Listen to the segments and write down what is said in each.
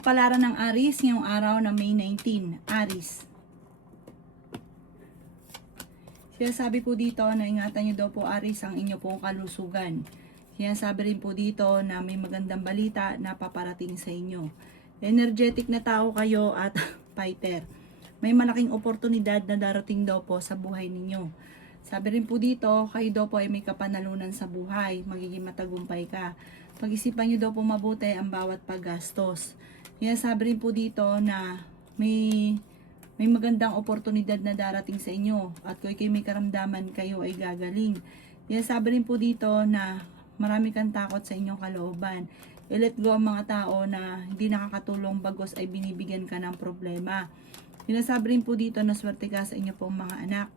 Kapalaran ng Aries ngayong araw na May 19. Aries. Sinasabi po dito na ingatan nyo daw po Aries ang inyo pong kalusugan. Sinasabi rin po dito na may magandang balita na paparating sa inyo. Energetic na tao kayo at fighter. May malaking oportunidad na darating daw po sa buhay ninyo. Sabi rin po dito, kayo daw po ay may kapanalunan sa buhay. Magiging matagumpay ka. Pag-isipan nyo daw po mabuti ang bawat paggastos. Sabi rin po dito na may magandang oportunidad na darating sa inyo at kung kayo may karamdaman kayo ay gagaling. Sabi rin po dito na marami kang takot sa inyong kalooban. I-let go ang mga tao na hindi nakakatulong bagos ay binibigyan ka ng problema. Sinasabi rin po dito na swerte ka sa inyo pong mga anak.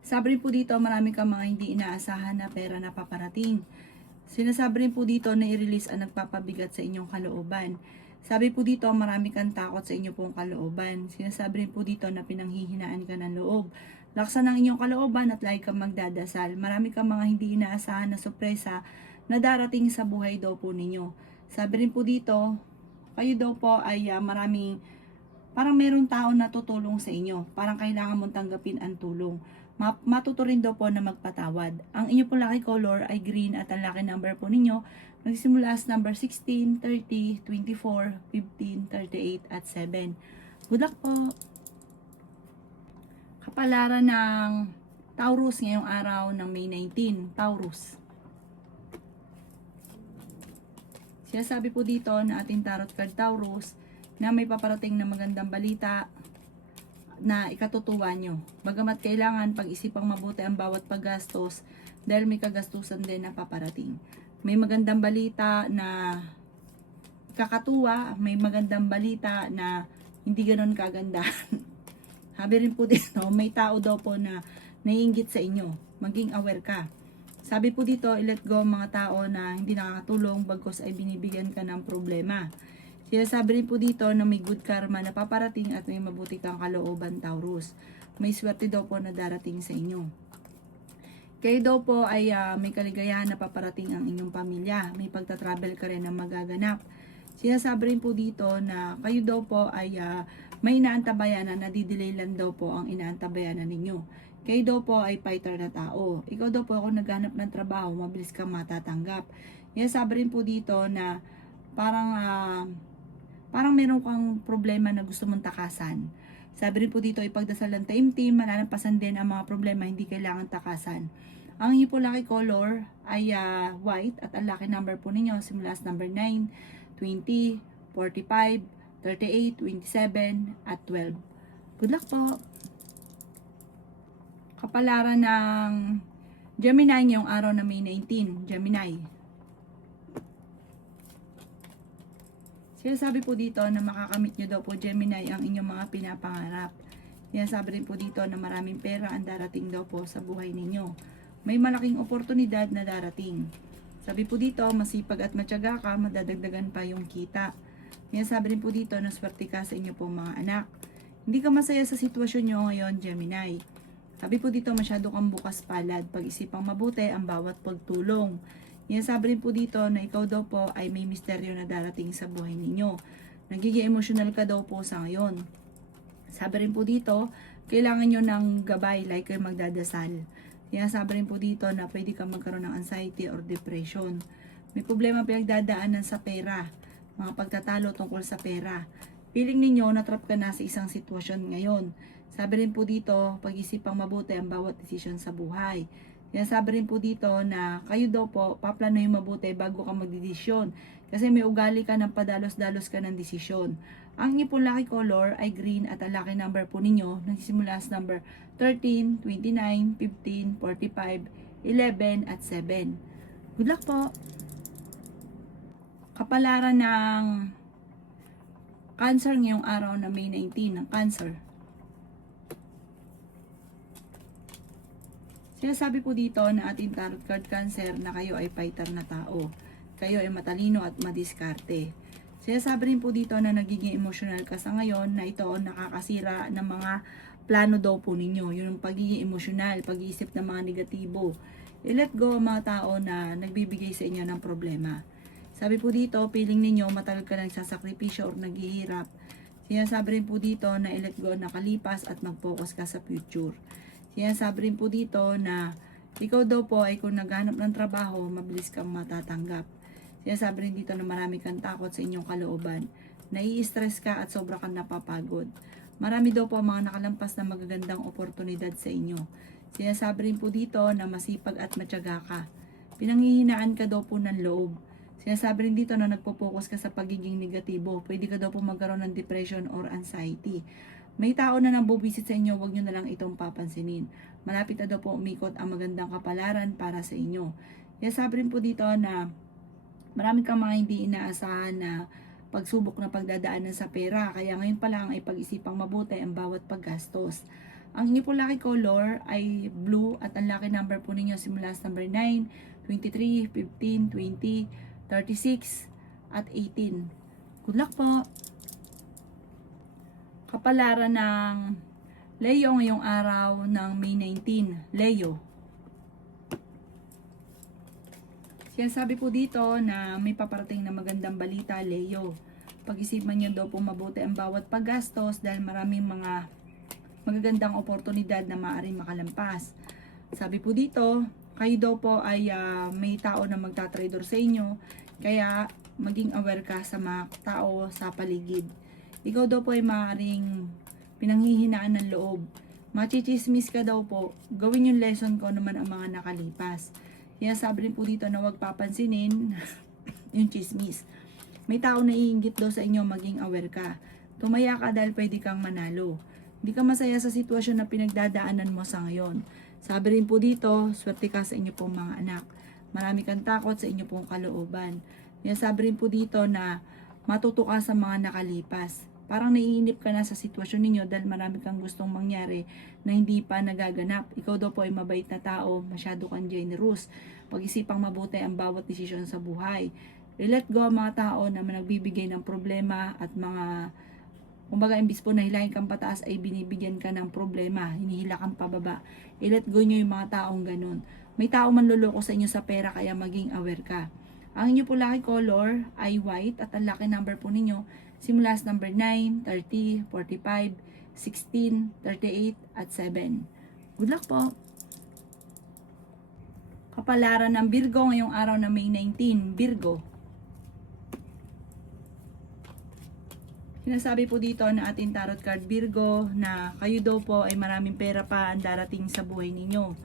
Sabi rin po dito marami kang mga hindi inaasahan na pera na paparating. Sinasabi rin po dito na i-release ang nagpapabigat sa inyong kalooban. Sabi po dito, marami kang takot sa inyong pong kalooban. Sinasabi rin po dito na pinanghihinaan ka ng loob. Laksan ang inyong kalooban at lagi kang magdadasal. Marami kang mga hindi inaasahan na sorpresa na darating sa buhay daw po ninyo. Sabi rin po dito, kayo daw po ay parang merong tao na tutulong sa inyo. Parang kailangan mong tanggapin ang tulong. Matuto rin daw po na magpatawad. Ang inyo pong lucky color ay green at ang lucky number po ninyo nagsimula sa number 16, 30, 24, 15, 38 at 7. Good luck po! Kapalaran ng Taurus ngayong araw ng May 19. Taurus. Sinasabi po dito na ating tarot card Taurus na may paparating na magandang balita na ikatutuwa nyo. Bagamat kailangan pag-isipang mabuti ang bawat paggastos dahil may kagastusan din na paparating. May magandang balita na kakatuwa, may magandang balita na hindi ganoon kaganda. Sabi rin po dito, may tao daw po na naiinggit sa inyo. Maging aware ka. Sabi po dito, i-let go ang mga tao na hindi nakakatulong bagkos ay binibigyan ka ng problema. Sinasabi rin po dito na may good karma na paparating at may mabuti kang kalooban Taurus. May swerte daw po na darating sa inyo. Kayo daw po ay may kaligayahan na paparating ang inyong pamilya. May pagta-travel ka rin na magaganap. Sinasabi rin po dito na kayo daw po ay may inaantabayanan na didelay lang daw po ang inaantabayanan ninyo. Kayo daw po ay fighter na tao. Ikaw daw po kung naghanap ng trabaho, mabilis kang matatanggap. Sinasabi rin po dito na parang meron kang problema na gusto mong takasan. Sabi rin po dito, ipagdasal ng taimtim, malalampasan din ang mga problema, hindi kailangan takasan. Ang inyo po lucky color ay white at ang lucky number po ninyo simula sa number 9, 20, 45, 38, 27, at 12. Good luck po! Kapalaran ng Gemini ngayong araw na May 19. Gemini. Sinasabi po dito na makakamit nyo daw po Gemini ang inyong mga pinapangarap. Sinasabi rin po dito na maraming pera ang darating daw po sa buhay ninyo. May malaking oportunidad na darating. Sabi po dito, masipag at matyaga ka, madadagdagan pa yung kita. Sinasabi rin po dito na swerte ka sa inyo pong mga anak. Hindi ka masaya sa sitwasyon nyo ngayon, Gemini. Sabi po dito, masyado kang bukas palad. Pag-isipang mabuti ang bawat pagtulong. Sabi rin po dito na ikaw daw po ay may misteryo na darating sa buhay ninyo. Nagiging emotional ka daw po sa ngayon. Sabi rin po dito, kailangan nyo ng gabay like kayo magdadasal. Sabi rin po dito na pwede kang magkaroon ng anxiety or depression. May problema pinagdadaanan sa pera. Mga pagtatalo tungkol sa pera. Feeling ninyo natrap ka na sa isang sitwasyon ngayon. Sabi rin po dito, pag-isipang mabuti ang bawat desisyon sa buhay. Sabi rin po dito na kayo daw po, paplanohin mabuti bago ka magdedesisyon. Kasi may ugali ka ng padalos-dalos ka ng desisyon. Ang inyo pong lucky color ay green at ang lucky number po ninyo nagsisimula sa number 13, 29, 15, 45, 11, at 7. Good luck po! Kapalaran ng Cancer ngayong araw na May 19 ng Cancer. Sinasabi po dito na ating tarot card Cancer na kayo ay fighter na tao. Kayo ay matalino at madiskarte. Sinasabi rin po dito na nagiging emotional ka sa ngayon na ito nakakasira ng mga plano daw po ninyo. Yung pagiging emotional, pag-iisip ng mga negatibo. I-let go ang mga tao na nagbibigay sa inyo ng problema. Sabi po dito, feeling ninyo matagal ka nagsasakripisyo or naghihirap. Sinasabi rin po dito na i-let go nakalipas at mag-focus ka sa future. Sinasabi rin po dito na ikaw daw po ay kung naghanap ng trabaho, mabilis kang matatanggap. Sinasabi rin dito na marami kang takot sa inyong kalooban. Nai-stress ka at sobra kang napapagod. Marami daw po ang mga nakalampas na magagandang oportunidad sa inyo. Sinasabi rin po dito na masipag at matyaga ka. Pinanghihinaan ka daw po ng loob. Sinasabi rin dito na nagpo-focus ka sa pagiging negatibo. Pwede ka daw po magkaroon ng depression or anxiety. May tao na nang bubisit sa inyo, huwag nyo na lang itong papansinin. Malapit na daw po umikot ang magandang kapalaran para sa inyo. Sinasabi rin po dito na marami kang mga hindi inaasahan na pagsubok na pagdadaanan sa pera. Kaya ngayon pa lang ay pag-isipang mabuti ang bawat paggastos. Ang inyo po lucky color ay blue at ang lucky number po ninyo simula sa number 9, 23, 15, 20, 36 at 18. Good luck po! Kapalaran ng Leo ngayong araw ng May 19. Leo. Sinasabi po dito na may paparating na magandang balita, Leo. Pag-isipan nyo daw po mabuti ang bawat paggastos dahil maraming mga magagandang oportunidad na maaaring makalampas. Sabi po dito, kayo daw po ay may tao na magtatrader sa inyo, kaya maging aware ka sa mga tao sa paligid. Ikaw daw po ay maaaring pinanghihinaan ng loob. Machichismis ka daw po, gawin yung lesson ko naman ang mga nakalipas. Kaya sabi rin po dito na huwag papansinin yung chismis. May tao na iinggit daw sa inyo, maging aware ka. Tumaya ka dahil pwede kang manalo. Hindi ka masaya sa sitwasyon na pinagdadaanan mo sa ngayon. Sabi rin po dito, swerte ka sa inyo pong mga anak. Marami kang takot sa inyo pong kalooban. Kaya sabi rin po dito na matuto ka sa mga nakalipas. Parang naiinip ka na sa sitwasyon ninyo dahil marami kang gustong mangyari na hindi pa nagaganap. Ikaw daw po ay mabait na tao, masyado kang generous. Pag-isipang mabuti ang bawat desisyon sa buhay. I-let go ang mga tao na nagbibigay ng problema at mga, kumbaga imbis po na hilahin kang pataas ay binibigyan ka ng problema, hinihila kang pababa. I-let go nyo yung mga taong ganun. May tao man luloko sa inyo sa pera kaya maging aware ka. Ang inyo po lucky color ay white at ang lucky number po ninyo simula sa number 9, 30, 45, 16, 38 at 7. Good luck po! Kapalaran ng Virgo ngayong araw na May 19. Virgo. Sinasabi po dito na ating tarot card Virgo na kayo daw po ay maraming pera pa ang darating sa buhay ninyo.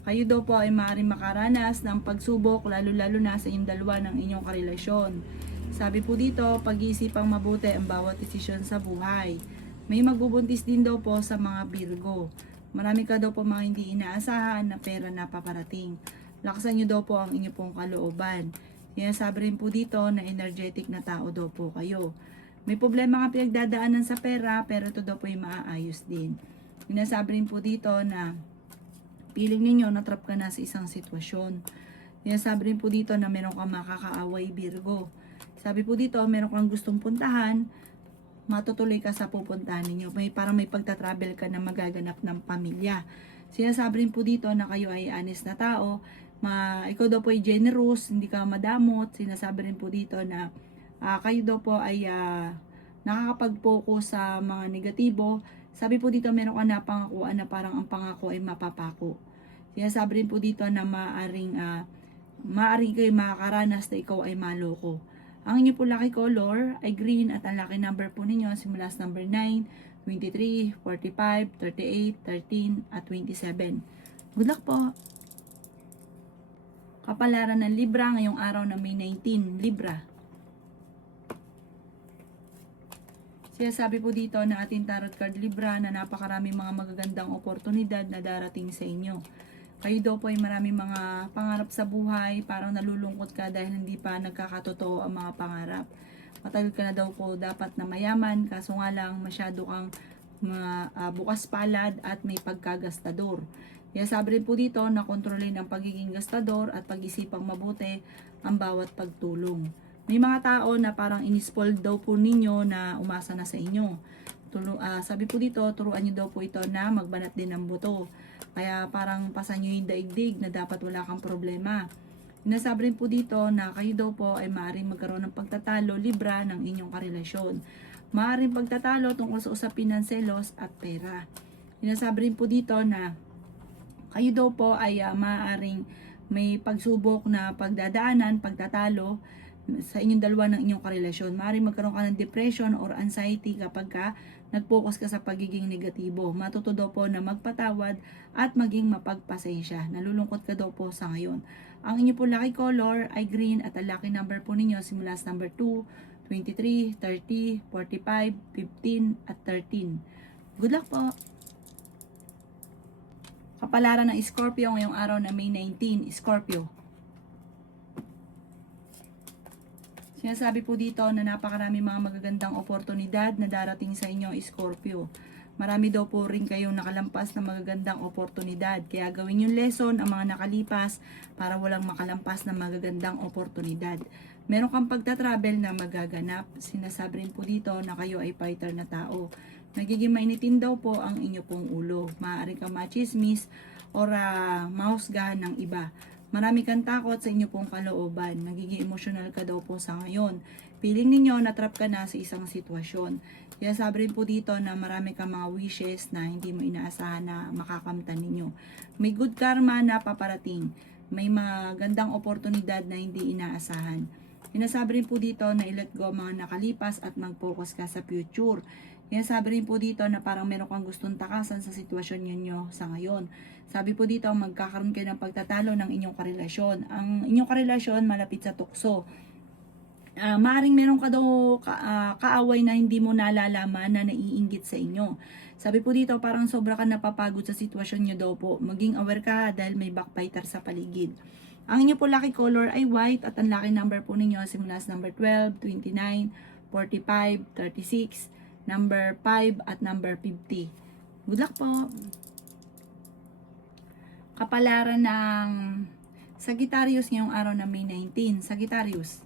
Kayo daw po ay maaaring makaranas ng pagsubok lalo-lalo na sa inyong dalawa ng inyong karelasyon. Sabi po dito, pag-iisipang mabuti ang bawat desisyon sa buhay. May magbubuntis din daw po sa mga Virgo. Marami ka daw po mga hindi inaasahan na pera na paparating. Lakasan nyo daw po ang inyong pong kalooban. Sinasabi rin po dito na energetic na tao daw po kayo. May problema ka pinagdadaanan sa pera, pero ito daw po ay maaayos din. Sinasabi rin po dito na feeling ninyo natrap ka na sa isang sitwasyon. Sinasabi rin po dito na meron kang makakaaway Virgo. Sabi po dito, meron kang gustong puntahan, matutuloy ka sa pupuntahan ninyo. Parang may pagta-travel ka na magaganap ng pamilya. Sinasabi rin po dito na kayo ay honest na tao, ikaw daw po ay generous, hindi ka madamot. Sinasabi rin po dito na kayo daw po ay nakakapag-focus sa mga negatibo. Sabi po dito, meron ka na pangakuan na parang ang pangako ay mapapako. Sinasabi rin po dito na maaring kayo makakaranas na ikaw ay maloko. Ang inyo po lucky color ay green at ang lucky number po ninyo simula sa number 9, 23, 45, 38, 13 at 27. Good luck po! Kapalaran ng Libra ngayong araw na May 19. Libra. Sinasabi po dito na ating tarot card Libra na napakaraming mga magagandang oportunidad na darating sa inyo. Kayo daw po ay maraming mga pangarap sa buhay, parang nalulungkot ka dahil hindi pa nagkakatotoo ang mga pangarap. Matagal ka na daw po dapat na mayaman, kaso nga lang masyado kang bukas palad at may pagkagastador. Kaya sabi rin po dito na kontrolin ang pagiging gastador at pag-isipang mabuti ang bawat pagtulong. May mga tao na parang inispoiled daw po ninyo na umasa na sa inyo. Sabi po dito, turuan nyo daw po ito na magbanat din ng buto. Kaya parang pasan nyo yung daigdig na dapat wala kang problema. Sinasabi rin po dito na kayo daw po ay maaaring magkaroon ng pagtatalo, libra ng inyong karelasyon. Maaaring pagtatalo tungkol sa usapin ng selos at pera. Sinasabi rin po dito na kayo daw po ay maaaring may pagsubok na pagdadaanan, pagtatalo sa inyong dalawa ng inyong karelasyon. Maaaring magkaroon ka ng depression or anxiety kapag nag-focus ka sa pagiging negatibo. Matuto daw po na magpatawad at maging mapagpasensya. Nalulungkot ka daw po sa ngayon. Ang inyo po lucky color ay green at ang lucky number po ninyo simula sa number 2, 23, 30, 45, 15 at 13. Good luck po! Kapalaran ng Scorpio ngayong araw na May 19, Scorpio. Sinasabi po dito na napakarami mga magagandang oportunidad na darating sa inyo, Scorpio. Marami daw po rin kayong nakalampas na magagandang oportunidad. Kaya gawin yung lesson ang mga nakalipas para walang makalampas na magagandang oportunidad. Meron kang pagta-travel na magaganap. Sinasabi rin po dito na kayo ay fighter na tao. Nagiging mainitin daw po ang inyo pong ulo. Maaari kang machismis or mahusgahan ng iba. Marami kang takot sa inyo pong kalooban. Nagiging emotional ka daw po sa ngayon. Feeling ninyo na-trap ka na sa isang sitwasyon. Kaya sabi rin po dito na marami kang mga wishes na hindi mo inaasahan na makakamtan ninyo. May good karma na paparating. May magandang oportunidad na hindi inaasahan. Sinasabi rin po dito na i-let go mga nakalipas at mag-focus ka sa future. Sinasabi rin po dito na parang meron kang gustong takasan sa sitwasyon ninyo sa ngayon. Sabi po dito, magkakaroon kayo ng pagtatalo ng inyong karelasyon. Ang inyong karelasyon malapit sa tukso. Maaring meron ka daw kaaway na hindi mo nalalaman na naiinggit sa inyo. Sabi po dito, parang sobra ka napapagod sa sitwasyon nyo daw po. Maging aware ka dahil may backbiter sa paligid. Ang inyo po lucky color ay white at ang lucky number po ninyo simula sa number 12, 29, 45, 36, number 5 at number 50. Good luck po! Kapalaran ng Sagittarius ngayong araw na May 19. Sagittarius.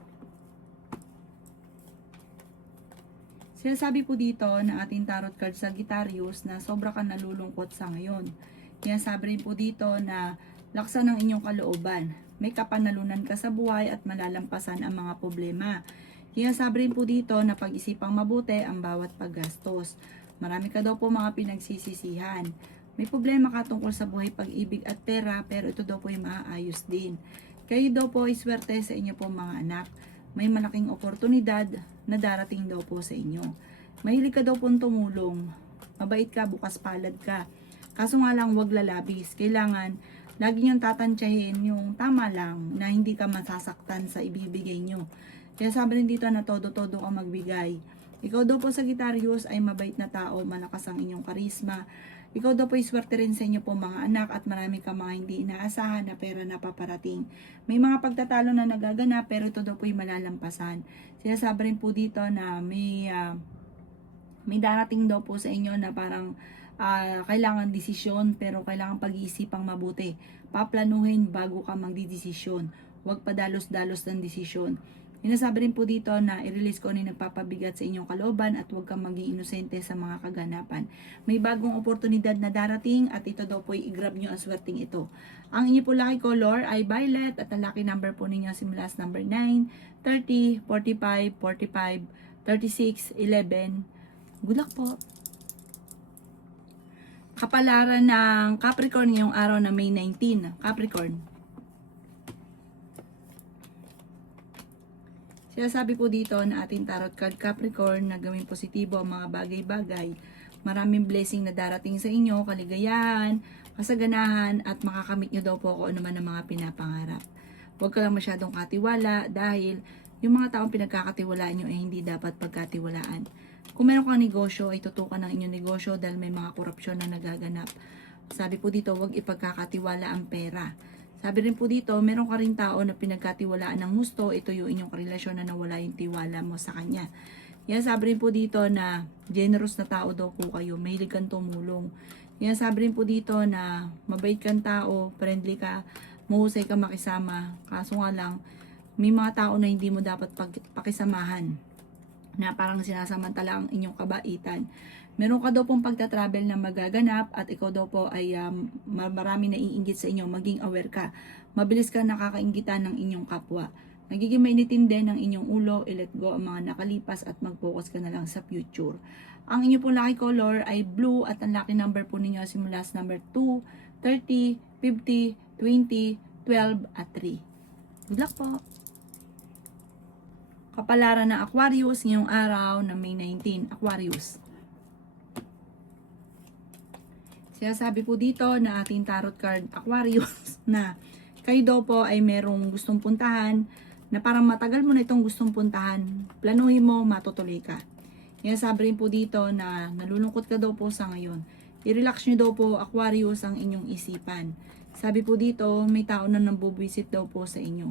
Sinasabi po dito na ating tarot card Sagittarius na sobra ka nalulungkot sa ngayon. Sinasabi rin po dito na laksan ng inyong kalooban. May kapanalunan ka sa buhay at malalampasan ang mga problema. Sinasabi rin po dito na pag-isipang mabuti ang bawat paggastos. Marami ka daw po mga pinagsisisihan. May problema ka tungkol sa buhay, pag-ibig at pera, pero ito daw po ay maaayos din. Kayo daw po ay swerte sa inyo po mga anak. May malaking oportunidad na darating daw po sa inyo. Mahilig ka daw po tumulong. Mabait ka, bukas palad ka. Kaso nga lang wag lalabis. Kailangan lagi niyong tatantyahin yung tama lang na hindi ka masasaktan sa ibibigay niyo. Kaya sabi rin dito na todo-todo ka magbigay. Ikaw daw po Sagittarius ay mabait na tao, malakas ang inyong karisma. Ikaw daw po iswerte rin sa inyo po mga anak at marami ka mga hindi inaasahan na pera na paparating. May mga pagtatalo na nagaganap pero ito daw po ay malalampasan. Sinasabi rin po dito na may darating daw po sa inyo na parang kailangan desisyon pero kailangan pag-iisipang mabuti. Paplanuhin bago ka magdidesisyon. Huwag padalos-dalos ng desisyon. Sinasabi rin po dito na i-release ko ano yung nagpapabigat sa inyong kalooban at huwag kang maging inosente sa mga kaganapan. May bagong oportunidad na darating at ito daw po i-grab nyo ang swerting ito. Ang inyo po lucky color ay violet at ang lucky number po ninyo simula sa number 9, 30, 45, 45, 36, 11. Good luck po! Kapalaran ng Capricorn ngayong araw na May 19. Capricorn. Sinasabi po dito na ating tarot card Capricorn na gawing positibo ang mga bagay-bagay. Maraming blessing na darating sa inyo, kaligayahan, kasaganahan, at makakamit nyo daw po kung ano man ang mga pinapangarap. Huwag ka lang masyadong katiwala dahil yung mga taong pinagkakatiwalaan nyo ay hindi dapat pagkatiwalaan. Kung meron kang negosyo, ay tutukan ng inyong negosyo dahil may mga korupsyon na nagaganap. Sabi po dito, huwag ipagkakatiwala ang pera. Sabi rin po dito, meron ka rin tao na pinagkatiwalaan ng gusto, ito yung inyong relasyon na nawala yung tiwala mo sa kanya. Yan sabi rin po dito na generous na tao daw po kayo, mahilig kang tumulong. Yan sabi rin po dito na mabait kang tao, friendly ka, mahusay ka makisama. Kaso nga lang, may mga tao na hindi mo dapat pakisamahan, na parang sinasamantala ang inyong kabaitan. Meron ka daw pong pagta-travel na magaganap at ikaw daw po ay marami na iinggit sa inyo, maging aware ka. Mabilis ka nakakainggitan ng inyong kapwa. Nagiging mainitin din ng inyong ulo, i-let go ang mga nakalipas at mag-focus ka na lang sa future. Ang inyo pong lucky color ay blue at ang lucky number po ninyo simula sa number 2, 30, 50, 20, 12 at 3. Good luck po! Kapalaran ng Aquarius ngayong araw na May 19, Aquarius. Sinasabi po dito na ating tarot card Aquarius na kayo daw po ay merong gustong puntahan na parang matagal mo na itong gustong puntahan, planuhin mo, matutuloy ka. Sinasabi rin po dito na nalulungkot ka daw po sa ngayon. I-relax nyo daw po Aquarius ang inyong isipan. Sabi po dito, may tao na nambubuisit daw po sa inyo.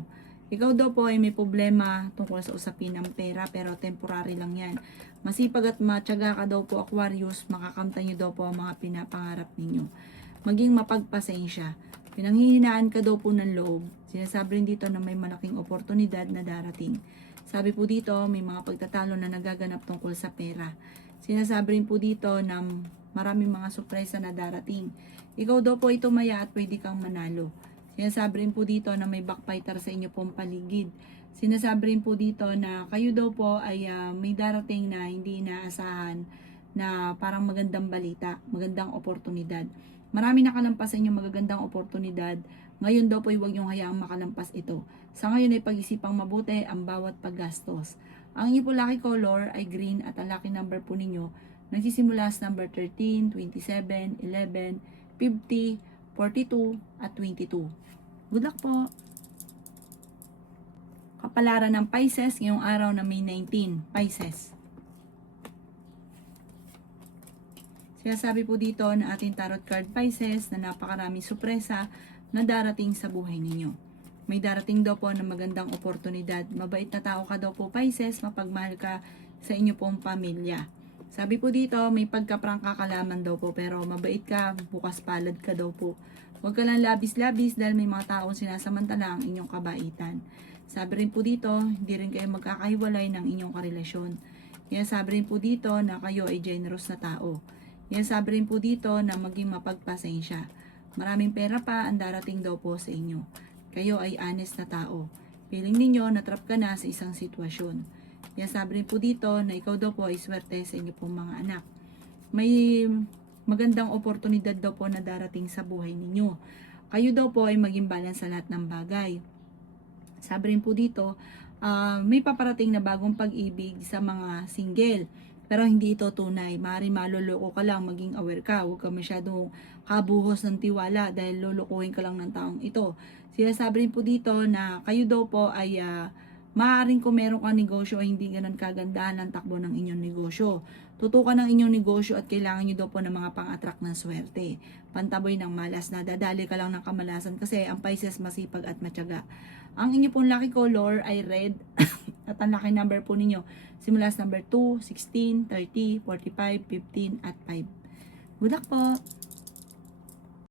Ikaw daw po ay may problema tungkol sa usapin ng pera pero temporary lang yan. Masipag at matyaga ka daw po Aquarius, makakamtan nyo daw po ang mga pinapangarap ninyo. Maging mapagpasensya. Pinanghihinaan ka daw po ng loob. Sinasabi rin dito na may malaking oportunidad na darating. Sabi po dito, may mga pagtatalo na nagaganap tungkol sa pera. Sinasabi rin po dito na maraming mga sorpresa na darating. Ikaw daw po ay tumaya at pwede kang manalo. Sinasabi rin po dito na may backfighter sa inyo pong paligid. Sinasabi rin po dito na kayo daw po ay may darating na hindi inaasahan na parang magandang balita, magandang oportunidad. Marami nakalampas sa inyo magagandang oportunidad. Ngayon daw po ay huwag niyong hayaang makalampas ito. Sa ngayon ay pag-isipang mabuti ang bawat paggastos. Ang inyo po lucky color ay green at ang lucky number po ninyo nagsisimula sa number 13, 27, 11, 50, 42 at 22. Good luck po! Kapalaran ng Pisces ngayong araw na May 19, Pisces. Sinasabi po dito na ating tarot card Pisces na napakaraming sorpresa na darating sa buhay ninyo. May darating daw po na magandang oportunidad. Mabait na tao ka daw po Pisces, mapagmahal ka sa inyo pong pamilya. Sabi po dito, may pagkaprangka ka lamang daw po pero mabait ka, bukas palad ka daw po. Huwag ka lang labis-labis dahil may mga taong sinasamantala ang inyong kabaitan. Sabi rin po dito, hindi rin kayo magkakahiwalay ng inyong karelasyon. Kaya sabi rin po dito na kayo ay generous na tao. Kaya sabi rin po dito na maging mapagpasensya. Maraming pera pa ang darating daw po sa inyo. Kayo ay honest na tao. Feeling ninyo natrap ka na sa isang sitwasyon. Kaya sabi rin po dito na ikaw daw po ay swerte sa inyo pong mga anak. May magandang oportunidad daw po na darating sa buhay ninyo. Kayo daw po ay maging balance sa lahat ng bagay. Sabi rin po dito, may paparating na bagong pag-ibig sa mga single. Pero hindi ito tunay. Maaaring maloloko ka lang, maging aware ka. Huwag ka masyadong kabuhos ng tiwala dahil lolokohin ka lang ng taong ito. Sinasabi rin po dito na kayo daw po ay maaaring kung meron kang negosyo ay hindi ganun kagandahan ang takbo ng inyong negosyo. Tutukan ng inyong negosyo at kailangan nyo daw po ng mga pang-attract ng swerte. Pantaboy ng malas na dadali ka lang ng kamalasan kasi ang Pisces masipag at matyaga. Ang inyo pong lucky color ay red at ang lucky number po ninyo simula sa number 2, 16, 30, 45, 15 at 5. Good luck po!